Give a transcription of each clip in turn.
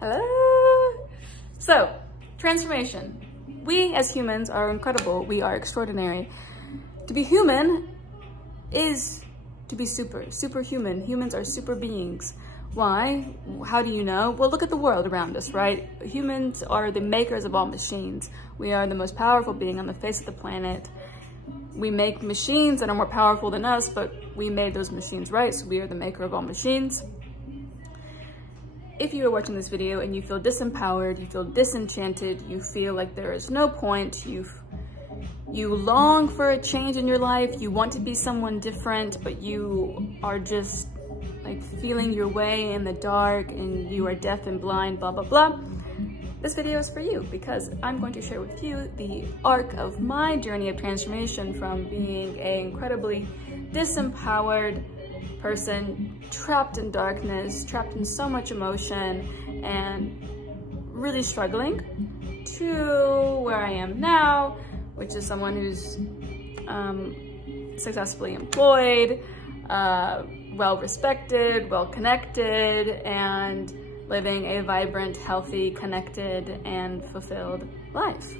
Hello. So, transformation. We as humans are incredible. We are extraordinary. To be human is to be superhuman. Humans are super beings. Why? How do you know? Well, look at the world around us, right? Humans are the makers of all machines. We are the most powerful being on the face of the planet. We make machines that are more powerful than us, but we made those machines, right? So we are the maker of all machines. If you are watching this video and you feel disempowered, you feel disenchanted, you feel like there is no point, you long for a change in your life, you want to be someone different, but you are just like feeling your way in the dark and you are deaf and blind, blah, blah, blah. This video is for you because I'm going to share with you the arc of my journey of transformation from being an incredibly disempowered person, trapped in darkness, trapped in so much emotion and really struggling, to where I am now, which is someone who's successfully employed, well-respected, well-connected, and living a vibrant, healthy, connected, and fulfilled life.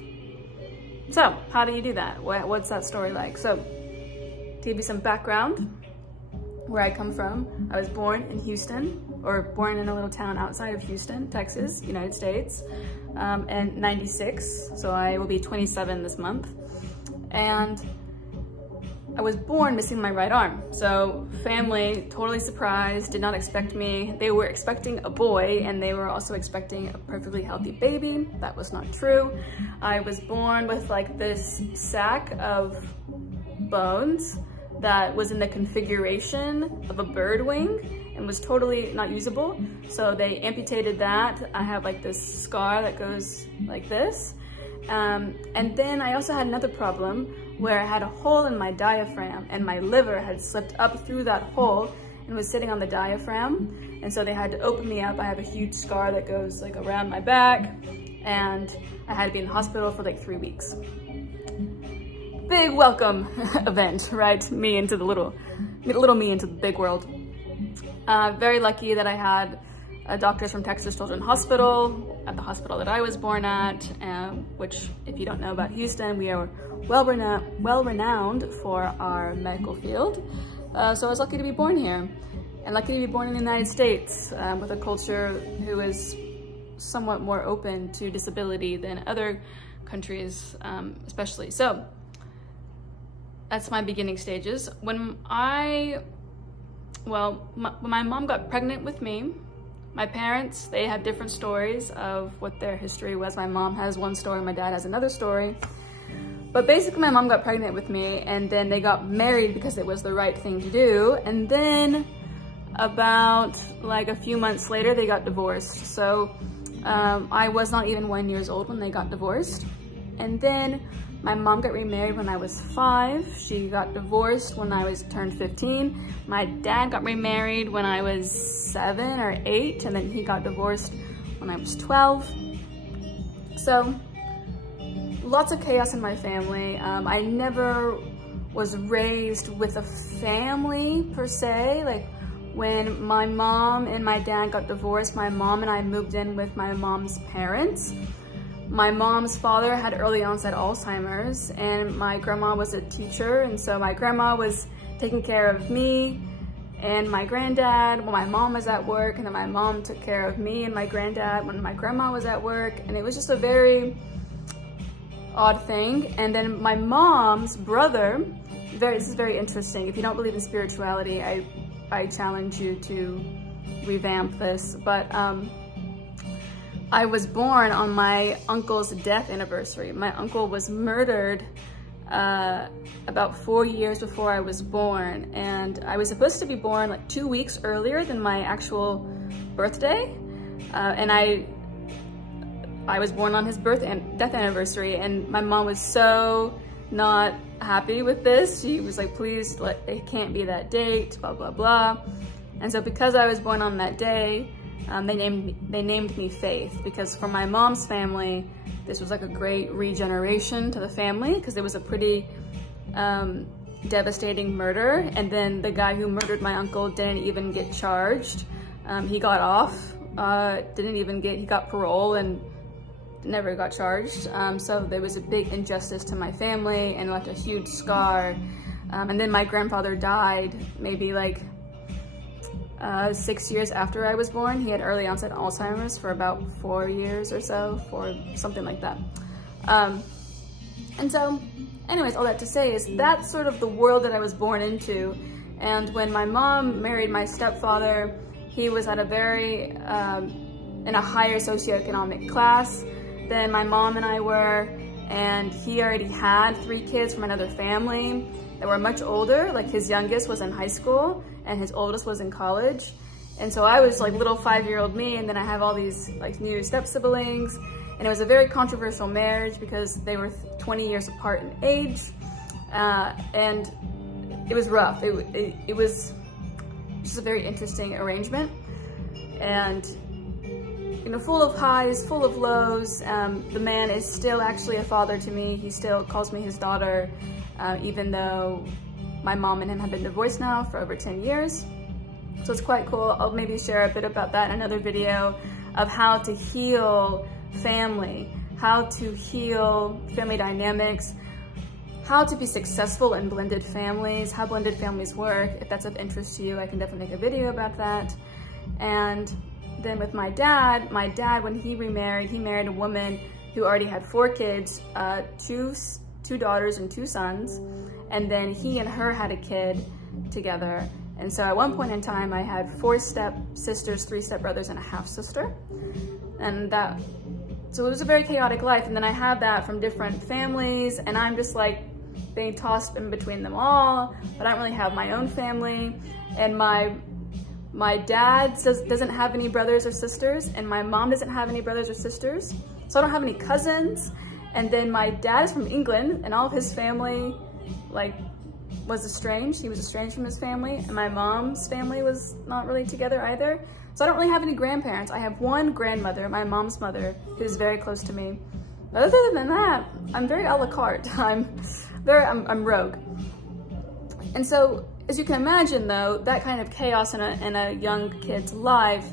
So, how do you do that? What's that story like? So, to give you some background, where I come from, I was born in Houston, or born in a little town outside of Houston, Texas, United States, in '96, so I will be 27 this month. And I was born missing my right arm. So family, totally surprised, did not expect me. They were expecting a boy and they were also expecting a perfectly healthy baby. That was not true. I was born with like this sack of bones that was in the configuration of a bird wing and was totally not usable. So they amputated that. I have like this scar that goes like this. And then I also had another problem where I had a hole in my diaphragm and my liver had slipped up through that hole and was sitting on the diaphragm. And so they had to open me up. I have a huge scar that goes like around my back and I had to be in the hospital for like 3 weeks. Big welcome event, right? Me into the little me into the big world. Very lucky that I had doctors from Texas Children's Hospital at the hospital that I was born at, which, if you don't know about Houston, we are well-renowned for our medical field. So I was lucky to be born here, and lucky to be born in the United States with a culture who is somewhat more open to disability than other countries, especially. So that's my beginning stages. When my mom got pregnant with me, my parents, they have different stories of what their history was. My mom has one story, my dad has another story. But basically my mom got pregnant with me and then they got married because it was the right thing to do. And then about like a few months later, they got divorced. So I was not even 1 year old when they got divorced. And then my mom got remarried when I was 5. She got divorced when I turned 15. My dad got remarried when I was 7 or 8, and then he got divorced when I was 12. So lots of chaos in my family. I never was raised with a family per se. Like when my mom and my dad got divorced, my mom and I moved in with my mom's parents. My mom's father had early onset Alzheimer's and my grandma was a teacher, and so my grandma was taking care of me and my granddad when my mom was at work, and then my mom took care of me and my granddad when my grandma was at work, and it was just a very odd thing. And then my mom's brother, this is very interesting. If you don't believe in spirituality, I challenge you to revamp this, but I was born on my uncle's death anniversary. My uncle was murdered about 4 years before I was born, and I was supposed to be born like 2 weeks earlier than my actual birthday, and I was born on his death anniversary, and my mom was so not happy with this. She was like, please, it can't be that date, blah, blah, blah. And so because I was born on that day, they named me Faith, because for my mom's family, this was like a great regeneration to the family, because it was a pretty devastating murder. And then the guy who murdered my uncle didn't even get charged. He got off he got parole and never got charged. So there was a big injustice to my family and left a huge scar. And then my grandfather died maybe like 6 years after I was born. He had early onset Alzheimer's for about 4 years or so, something like that. And so, anyways, all that to say is that's sort of the world that I was born into. And when my mom married my stepfather, he was at a very, in a higher socioeconomic class than my mom and I were. And he already had 3 kids from another family that were much older. Like his youngest was in high school and his oldest was in college. And so I was like little 5-year-old me, and then I have all these like new step siblings. And it was a very controversial marriage because they were 20 years apart in age. And it was rough. It was just a very interesting arrangement. And you know, full of highs, full of lows. The man is still actually a father to me. He still calls me his daughter, even though my mom and him have been divorced now for over 10 years. So it's quite cool. I'll maybe share a bit about that in another video of how to heal family, how to heal family dynamics, how to be successful in blended families, how blended families work. If that's of interest to you, I can definitely make a video about that. And then with my dad, when he remarried, he married a woman who already had 4 kids, two daughters and 2 sons. And then he and her had a kid together. And so at one point in time, I had 4 step-sisters, 3 step-brothers, and a half-sister. And so it was a very chaotic life. And then I had that from different families, and I'm just like being tossed in between them all, but I don't really have my own family. And my dad doesn't have any brothers or sisters, and my mom doesn't have any brothers or sisters. So I don't have any cousins. And then my dad is from England, and all of his family like was estranged. He was estranged from his family, and my mom's family was not really together either. So I don't really have any grandparents. I have one grandmother, my mom's mother, who's very close to me. But other than that, I'm very a la carte. I'm rogue. And so, as you can imagine though, that kind of chaos in a young kid's life,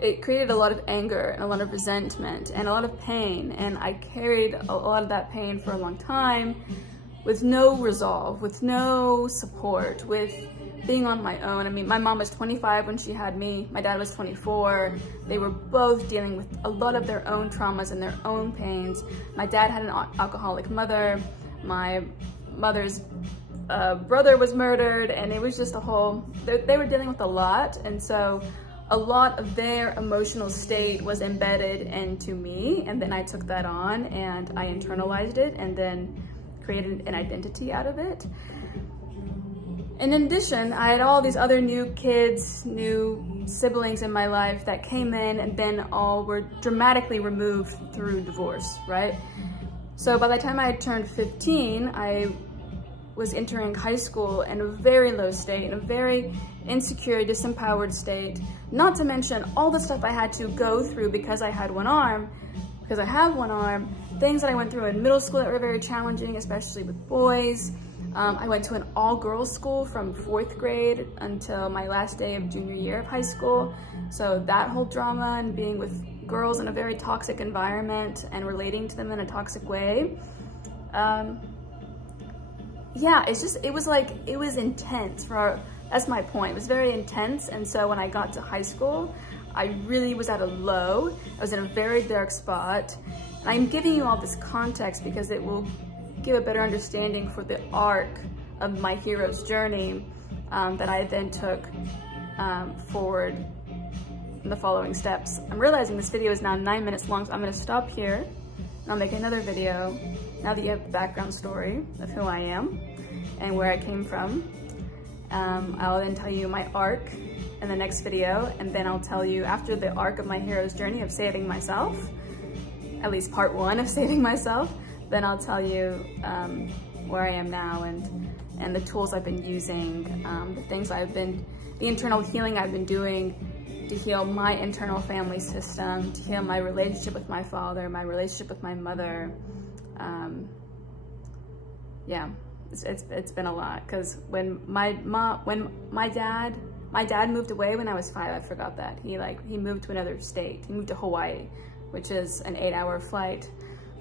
it created a lot of anger and a lot of resentment and a lot of pain. And I carried a lot of that pain for a long time with no resolve, with no support, with being on my own. I mean, my mom was 25 when she had me. My dad was 24. They were both dealing with a lot of their own traumas and their own pains. My dad had an alcoholic mother. My mother's brother was murdered, and it was just a whole, they were dealing with a lot. And so a lot of their emotional state was embedded into me. And then I took that on and I internalized it and then created an identity out of it. And in addition, I had all these other new kids, new siblings in my life that came in and then all were dramatically removed through divorce, right? So by the time I had turned 15, I was entering high school in a very low state, in a very insecure, disempowered state, not to mention all the stuff I had to go through because I had one arm, because I have one arm, things that I went through in middle school that were very challenging, especially with boys. I went to an all-girls school from 4th grade until my last day of junior year of high school. So that whole drama and being with girls in a very toxic environment and relating to them in a toxic way. Yeah, it was intense that's my point. It was very intense. And so when I got to high school, I really was at a low. I was in a very dark spot. And I'm giving you all this context because it will give a better understanding for the arc of my hero's journey that I then took forward in the following steps. I'm realizing this video is now 9 minutes long, so I'm gonna stop here and I'll make another video now that you have the background story of who I am and where I came from. I'll then tell you my arc in the next video, and then I'll tell you after the arc of my hero's journey of saving myself, at least part 1 of saving myself, then I'll tell you where I am now and the tools I've been using, the internal healing I've been doing to heal my internal family system, to heal my relationship with my father, my relationship with my mother. Yeah, it's been a lot, because when my My dad moved away when I was 5. I forgot that. He moved to another state. He moved to Hawaii, which is an 8-hour flight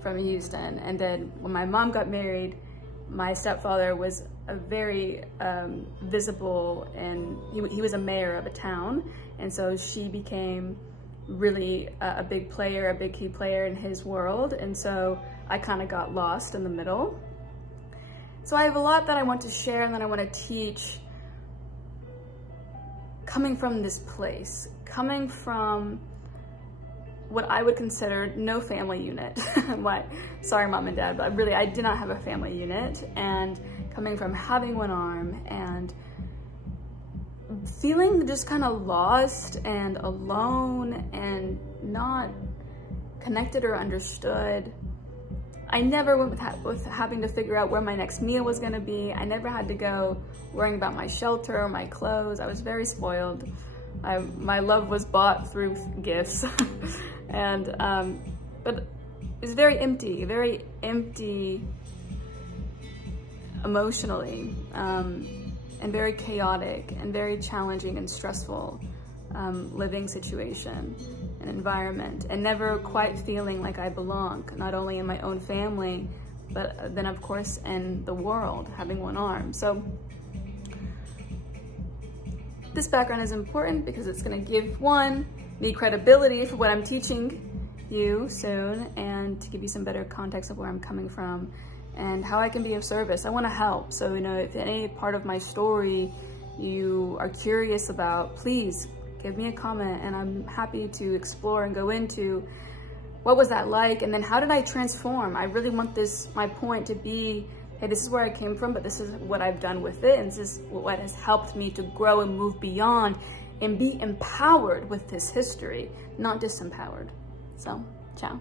from Houston. And then when my mom got married, my stepfather was a very visible, and he was a mayor of a town. And so she became really a big player, a big key player in his world. And so I kind of got lost in the middle. So I have a lot that I want to share and that I want to teach, coming from this place, coming from what I would consider no family unit. Sorry, mom and dad, but really I did not have a family unit. And coming from having one arm and feeling just kind of lost and alone and not connected or understood. I never went with having to figure out where my next meal was gonna be. I never had to go worrying about my shelter or my clothes. I was very spoiled. My love was bought through gifts. And, but it was very empty emotionally, and very chaotic and very challenging and stressful living situation and environment, and never quite feeling like I belong, not only in my own family, but then of course in the world, having one arm. So this background is important because it's gonna give me credibility for what I'm teaching you soon, and to give you some better context of where I'm coming from and how I can be of service. I wanna help. So, if any part of my story you are curious about, please give me a comment, and I'm happy to explore and go into what was that like, and then how did I transform? I really want my point to be, hey, this is where I came from, but this is what I've done with it, and this is what has helped me to grow and move beyond and be empowered with this history, not disempowered. So, ciao.